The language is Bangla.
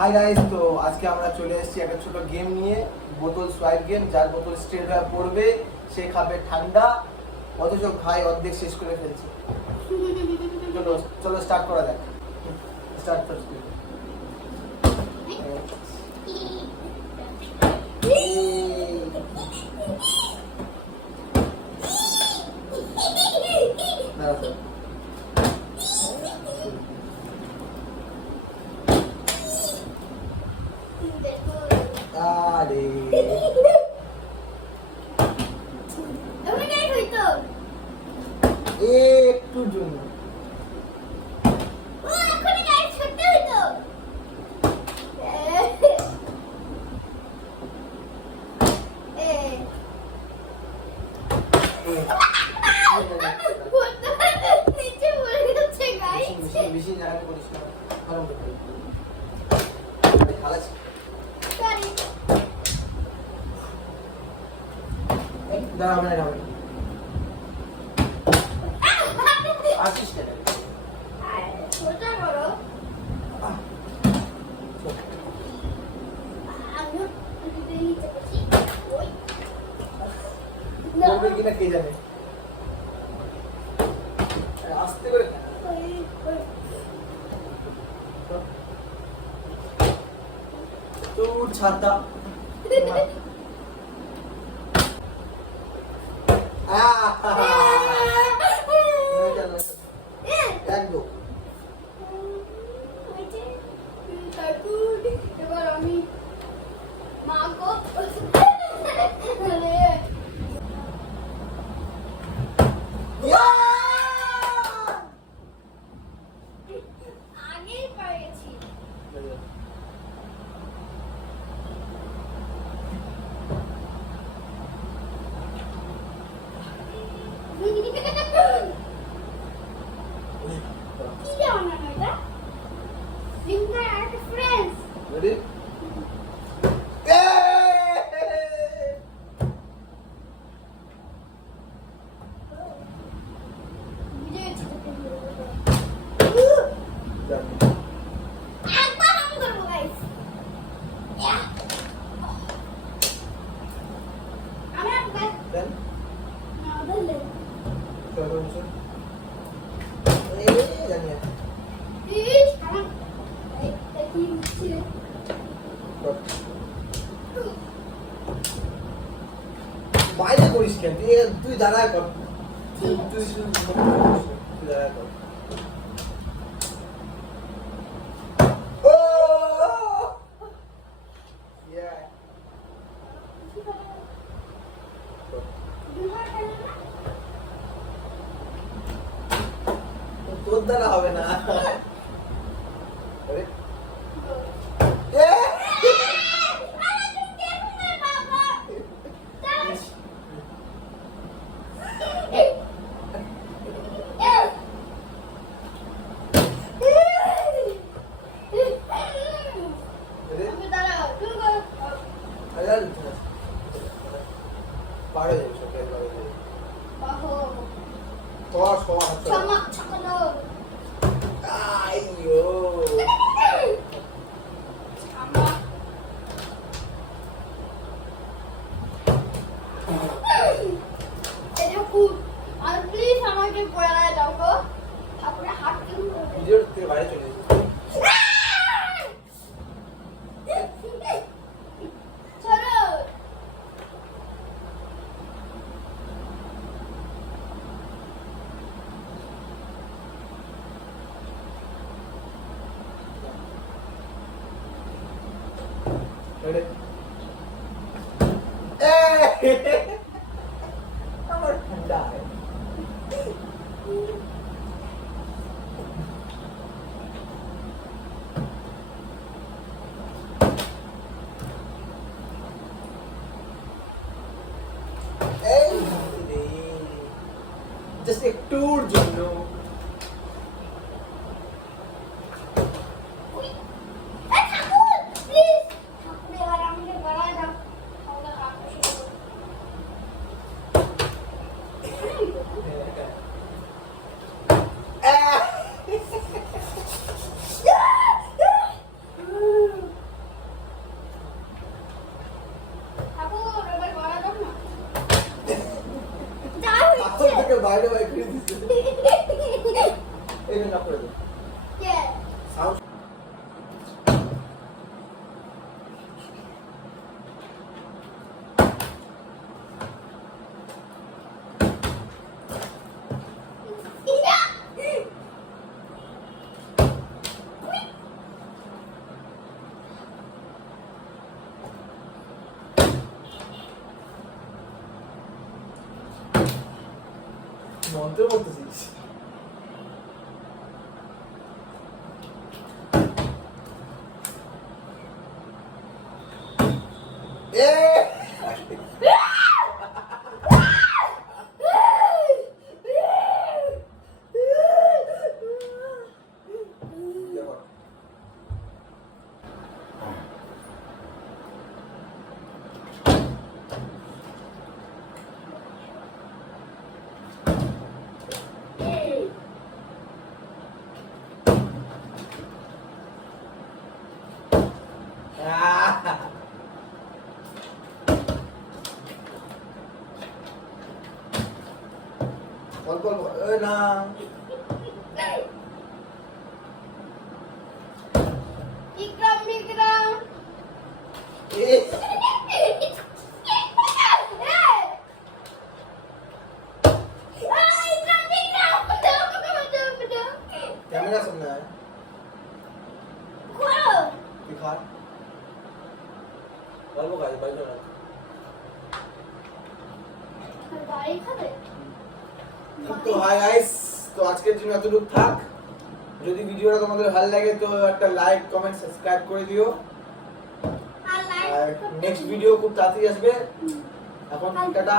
হাই গাইস, তো আজকে আমরা চলে এসেছি একটা ছোট গেম নিয়ে, বোতল সোয়াইপ গেম। যার বোতল স্ট্রেট হয়ে পড়বে সে খাবে ঠান্ডা, অথচ ভাই অর্ধেক শেষ করে ফেলছে। চলো চলো স্টার্ট করা যাক। স্টার্ট করছি। আরে একটু জন্য বেশি জায়গা করিস না, ভালো মতো করি। খালাস দাঁড়াবে না, দাঁড়াবে আসিস না। কিনা কে জানে, আস্তে করে তোর ছাতা একদম। এবার আমি মা গো আগেই পেরেছি। কি জানো না এটা? রিঙ্গার আর ফ্রেন্ডস। রেডি? বাইরে করিস কেন? তুই দাঁড়ায় কর, তুই দাঁড়ায় কর। তোর দ্বারা হবে না। বাইরে চলে আমার ঠান্ডা just একটুর জন্য। বোতল থেকে বাইরে বাইরে করে দিচ্ছে। এই না করে দে Yeah. সাউন্ড মন্ত্র বলতেছিস অল্প অল্প না Ikram. कैमरा सामने है Wow. दिखा অল্প গাইস বাইরে না Bye, খাবে। তো হাই গাইস তো আজকের জন্য এতটুকু থাক যদি ভিডিওটা তোমাদের ভালো লাগে তো একটা লাইক কমেন্ট সাবস্ক্রাইব করে দিও আর আর নেক্সট ভিডিও খুব তাড়াতাড়ি আসবে এখন টাটা